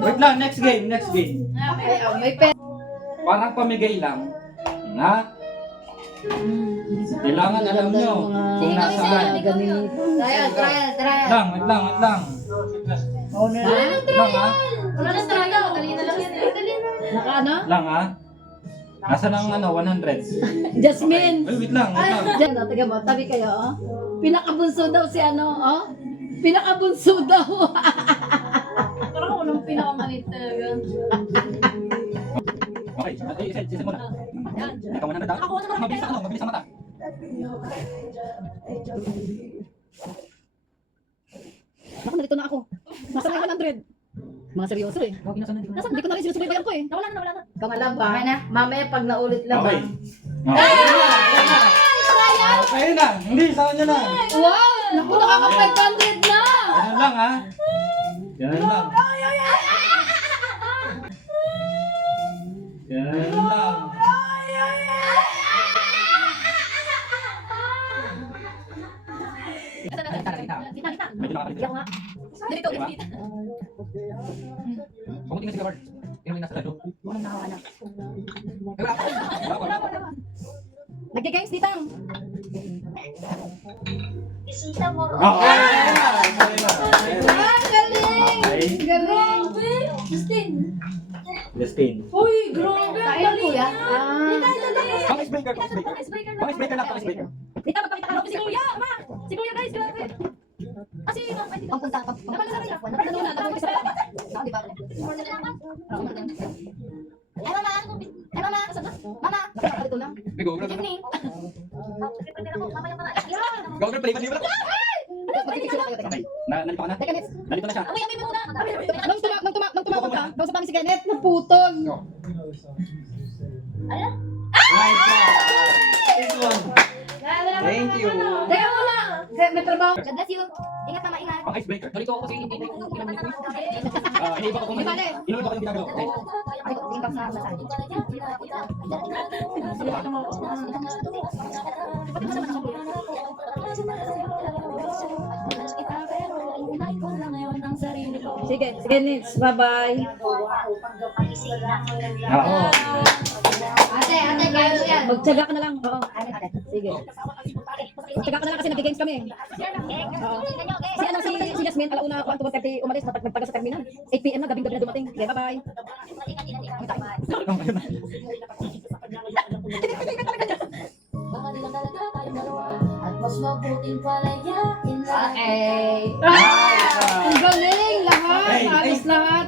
Wait lang, next game, next game. May pen. Parang pamigay lang. Na? Kailangan alam nyo kung nasaan. Trial. Wait lang. Lang ha? Wala na trial. Dali na lang yan. Naka ano? Lang ha? Nasaan ang 100? Jasmine. Ay, wait lang. Diyan, taga mo, tabi kayo, oh. Pinakabunso daw si ano, oh. Pinakabunso daw. Parang unang pinakamalit talaga. Okay, isa muna. Ikaw 100 ha? Mabilis ang mata. Naku, nalito na ako. Nasa na 100. Mga seryoso eh. Hindi ko na rin sinusubaybayan ko eh. Nawala na. Pangalab ba? Okay na. Mamaya pag naulit lang. Okay. Okay na. Hindi, saan nyo na. Wow! Naku, nakaka-500 na! Ganun lang ha? Ganun lang. Ganun lang. Medyo nakakalimutan. Iyak nga. Dito, Diba? dito. Pakunti nga si Gaward. Yung may nasa tado. Unang nakawana. Nagka-games ditang. Isita mo. Galing! Grabe! Justin! Justin. Uy, grabe! Kain kuya? Pang-icebreaker. Pang-icebreaker lang, pang-icebreaker. Dito, magpakita ka Si Kuya, ma! Si Kuya, guys, grabe! Kasi, Pangpunta. Napagdala na. Di ba? Ay, mama! Ay, mama! Mama! Dito lang. Evening! Mamaya pa na. Gaward, play ba niyo ba? Magpipicture kayo. Okay, nalito ka na? Teka, Nets. Nalito na siya. Amoy mo muna! Nung tumawag ka, nung sa pangin si Kenneth, naputol. Nice one. Thank you. Teka muna. May trabaho. God bless you! Ingat na maingat! Pang-icebreaker. Nalito ako kasi hindi ko kinaman ko. Iniiba ko kung Di bale. iniiba ko yung ginagawa. Okay. Ay, tingin ka sa basahin. Sige, Nets. Bye-bye. Oo. Ate, kaya mo yan! Magtsaga ka na lang. Oo. Sige. Magtsaga ka na lang kasi nag-games kami. Oo. Si ano si Jasmine, alauna ako ang 2:30 umalis, nagtaga sa terminal. 8 PM na, gabing-gabi na dumating. Okay, bye-bye. At mas mabuting palayain na. Okay. Ang galing lahat. Hey, Ayos lahat.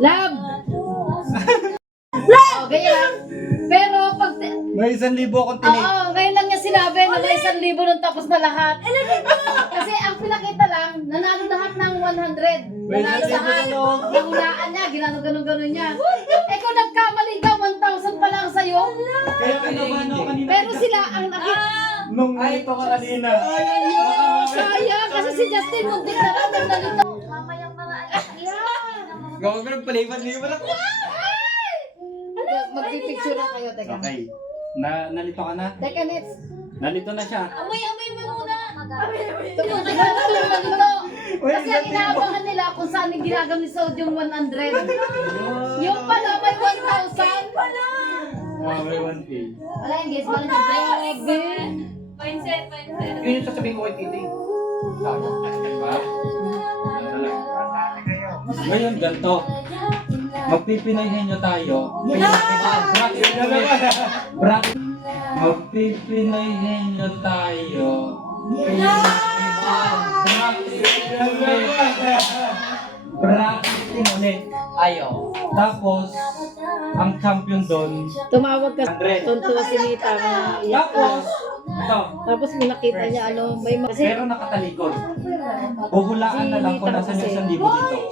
Love. Okay lang. Pero pag... May 1,000 akong tinig. Oo, ngayon lang niya sinabi na may 1,000 nung tapos na lahat. Kasi ang pinakita lang, nanalo lahat ng 100. May Nanalo 1,000 lahat. ano? Nahulaan niya, ginano-ganon niya. Eh kung nagkamali ka, 1,000 pa lang sa'yo. Kaya kinabahan ako kanina. Pero sila ang nakita. Nung nalito ka kanina. Sayang, kasi si Justin muntik na lang nang nalito. Mamayang mga anak. Gaward, palipan niyo ba? Magpipicture na kayo, teka. Okay. Nalito ka na? Teka, Nets. Nalito na siya. Amoy mo muna! Tumutulong na dito. Kasi ang inaabangan nila kung saan yung ginagamit sa yung 100. Yung pala may 1,000. May 1K. Wala yung guys, wala yung break. Mindset. Yun yung sasabihin ko kay Kitty. Diba? Ngayon, ganito. Magpipinayhenyo tayo. Bracket. Magpipinayhenyo tayo. Bracketing ulit. Ayaw. Tapos, ang champion doon, Tumawag ka. 100. Tuntua si Nita. Iyak Tapos, na. ito. Tapos may nakita niya may kasi Pero nakatalikod. Huhulaan na lang kung nasa Kasi 1,000 dito.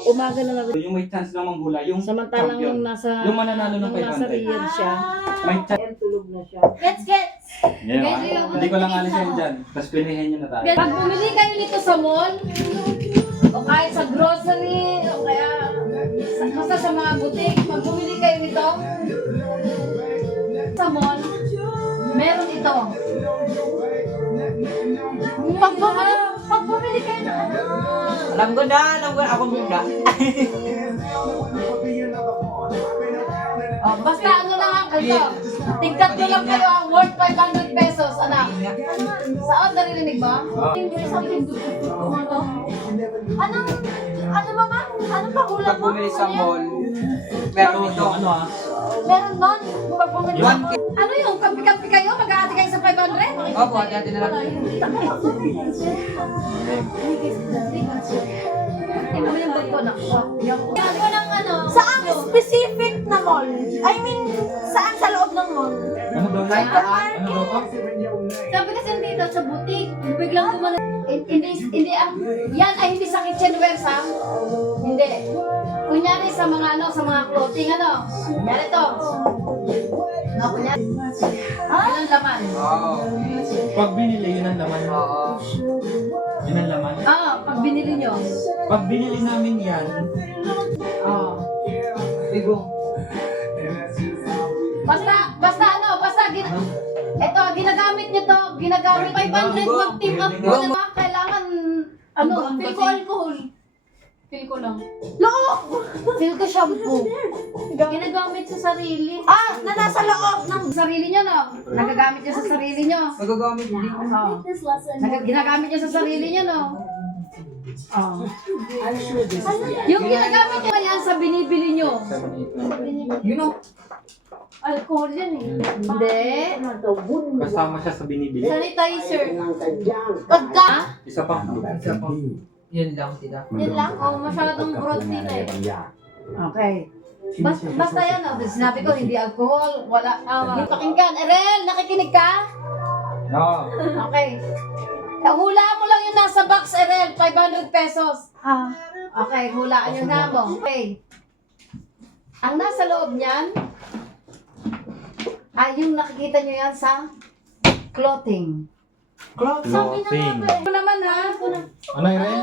umaga na lang. Yung may chance lang manghula, yung Samantalang champion. nasa Yung mananalo ng nung nasa 500. Riyadh siya. May chance. Tulog na siya. Gets! Yeah, hindi ko lang alisin dyan. Tapos pinihin nyo na tayo. Pag bumili kayo nito sa mall, o kahit sa grocery, o kaya basta sa mga butik, pag bumili kayo nito, sa mall, meron ito. Pag bumili bumili kayo na ano. Alam ko na, ako muna. Oh, basta ano lang ang ito. Tingkat ko lang kayo ang worth 500 pesos, anak. Saan naririnig ba? Ano mama? Anong pagulan Pag mo? bumili sa mall, meron ito. Ano ah? Meron nun. Pag bumili. 1K. Ano yung kapi-kapi kayo? Mag-aati kayo sa 500? Opo, hati-hati na lang. Ito mo yung bag ko na. Yan ko ng ano. Saan specific na mall? I mean, saan sa loob ng mall? Ano daw? Kahit saan. Ano daw pa? Sabi kasi dito sa butik, biglang gumana. Hindi yan ay hindi sa kitchenware sa. Hindi. Kunyari sa mga ano, sa mga clothing ano. Kunyari to. No, kunyari. Yun ang laman. Oo. Pag binili, yun ang laman. Oo. Yun ang laman. Pag binili nyo. Pag binili namin yan, Bigong. Eto, ginagamit nyo to, ginagamit 500 mag-team up mo na mga kailangan, Feel ko alcohol. Feel ko lang. Loob! feel ko shampoo. Ginagamit sa sarili. Na nasa loob ng sarili nyo, no? Nagagamit nyo sa sarili nyo. Nagagamit din. Fitness lesson. Ginagamit nyo sa sarili nyo, no? Yung ginagamit nyo yan sa binibili nyo. You know, Alcohol yan eh. Hindi. kasama siya sa binibili. Sanitizer. Pagka? Isa pa. yun lang, tita. Yan lang. Oh, masyadong broad dito eh. Okay. Basta yan, sinabi ko, hindi alcohol, wala. Hindi pakinggan. Erel, nakikinig ka? Oo. Okay. Hula mo lang yung nasa box, Erel. 500 pesos. Okay, hulaan yung na mo. Okay. Ang nasa loob niyan, ay yung nakikita nyo yan sa clothing. Sabi na nga ba eh. Ito naman ha. Ano yun? Ren?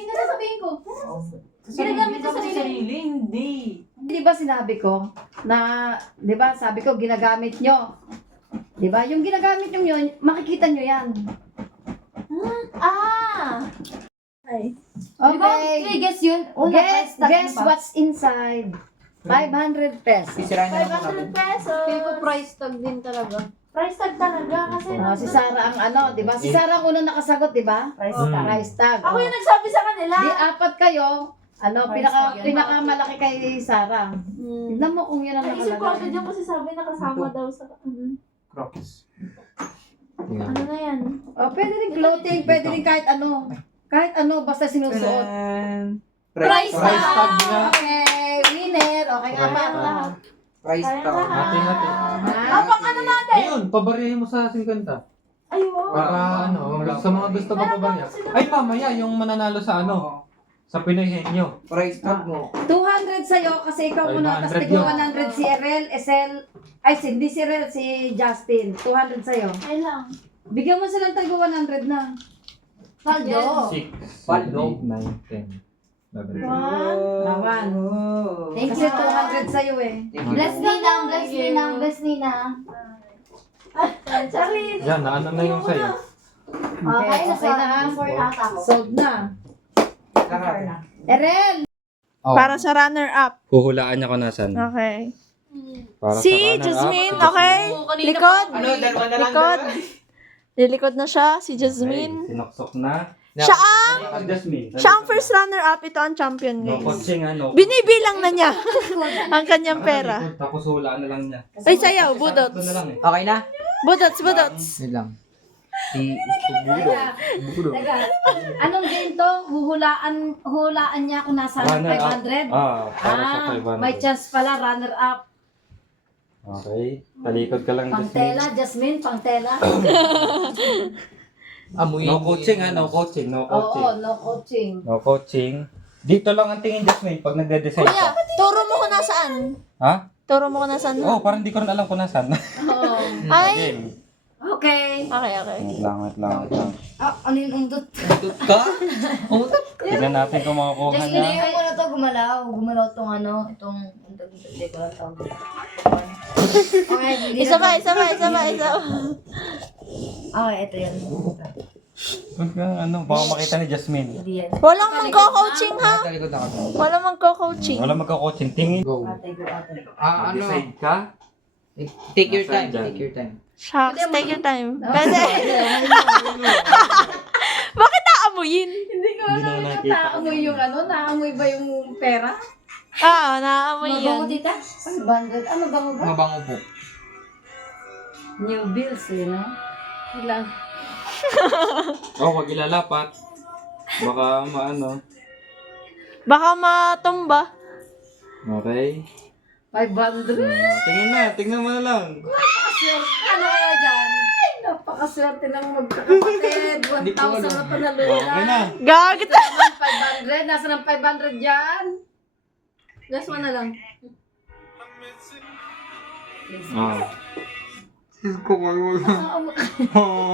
Yun na sabihin ko. Ginagamit sa sarili. Di ba sinabi ko na, di ba sabi ko ginagamit nyo. Di ba? Yung ginagamit nyo yun, makikita nyo yan. Okay. Guess yun. Guess what's inside. 500 pesos. Sisirain na lang namin. 500 pesos. Feel ko price tag din talaga. Price tag talaga kasi. Si Sarah ang ano, di ba? Si Sarah ang unang nakasagot, di ba? Price tag. Ako yung nagsabi sa kanila. Di apat kayo. Pinakamalaki kay Sarah. Tignan mo kung yun ang Naisip ko agad nakalagay. yung kasi sabi nakasama daw sa Crocs. ano na yan. Pwede rin clothing, pwede rin kahit ano. Kahit ano, basta sinusuot. Price Price tag nga. Okay, winner. Okay nga ba ang lahat? Price tag. Hati-hati. Pang ano natin? Ayun, pabarihin mo sa 50. Ay, wow. Para ano, sa mga gusto pa pabariya. Ay, mamaya, yung mananalo sa ano, sa Pinoy Henyo. Price tag mo. 200 sa'yo kasi ikaw muna. Tapos 500 tigwa yun. 100 si Erel, Esel. Hindi si Erel, si Justin. 200 sa'yo. Ay lang. Bigyan mo silang tigwa 100 na. Paldo. 6, Paldo. 8, 9, 10, 11. Naman. Thank Kasi 200 sa'yo eh. Bless Nina, bless Nina, bless Nina. Sorry. Yan, ano na yung sayo. Okay, okay na ha. Sold na. Erel! Para sa runner-up. Huhulaan niya kung nasan. Okay. Para Si sa runner-up. Jasmine, okay? Likod. Ano, dalawa na lang. Likod. Lilikod na siya, si Jasmine. Okay, sinoksok na. Siya ang, Ang Jasmine. siya ang first runner-up. Ito ang champion, No guys. coaching no. Binibilang na niya ang kanyang pera. Tapos hulaan na lang niya. Ay, sayaw, Sakto budots. na lang eh. Okay na? Budots, budots. Wait lang. Teka, anong game to? Huhulaan niya kung nasa Runner-up. 500? Para sa 500. May chance pala, runner-up. Okay. Talikod ka lang, Pangtela, Jasmine. Jasmine, pangtela. Amuyin. No coaching no coaching. No coaching. Oo, no coaching. No coaching. Dito lang ang tingin, Jasmine, pag nagde-design Kuya, ka. turo mo kung nasaan. Ha? Turo mo kung nasaan. Oh, parang di ko rin alam kung nasan. Oo. Ay, Game. Okay. okay, okay. Wait lang. Ano yung undot? Tutut ka? Tignan natin kung makukuha Hindi niya. ko na to gumalaw. Gumalaw tong ano, itong hindi ko lang tawag. Okay, Isa pa, isa pa, isa pa, isa pa. Oh, ito yan. Huwag ka, baka makita ni Jasmine. Hindi yan. Walang magko-coaching ha. Sa likod ako. Walang magko-coaching. Wala magka-coaching. Tingin. Go. Ate, go ate. Decide ka? Take your time. Nasaan dyan? Take your time. Shucks, take your time. Pwede. Bakit aamuyin? Hindi ko Hindi alam na yung nakita. naamoy yung naamoy ba yung pera? Naamoy Mabango yan. tita? 500. Ano bango ba? Mabango po. New bills no? Ilan? Wag ilalapat. Baka maano. Baka matumba. Okay. 500? Tingnan mo na lang. Ano kaya dyan? Ay, napakaswerte ng magkakapatid. 1,000 na panalunan. Okay na. Gagit. Ito naman 500. Nasa ng 500 dyan? Last one na lang.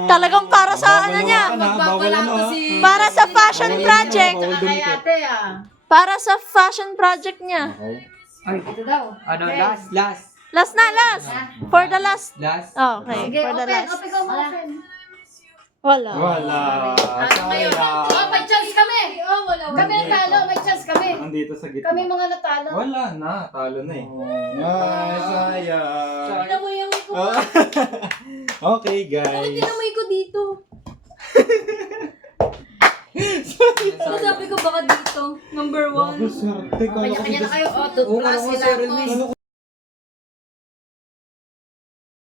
Talagang para sa ano niya. Magbabalato si... Para sa fashion project. Tsaka kay ate Para sa fashion project niya. Okay. Ay, Ito daw. ano, Okay. last. Last na, last. For the last. Last. Okay, Sige, for the open. last. Open ko, open. Wala. Wala. Ano ngayon? Oh, may chance kami. Kami natalo, may chance kami. Nandito sa gitna. Kami mga natalo. Wala na. Talo na eh. Ay, sayang. Inamoy ko. Okay, guys. Inamoy ko dito. Sabi ko baka dito. Number 1. Swerte ka. Kanya-kanya na kayo. Oh, Oo nga, toothbrush, oo, sorry, sila. Luis.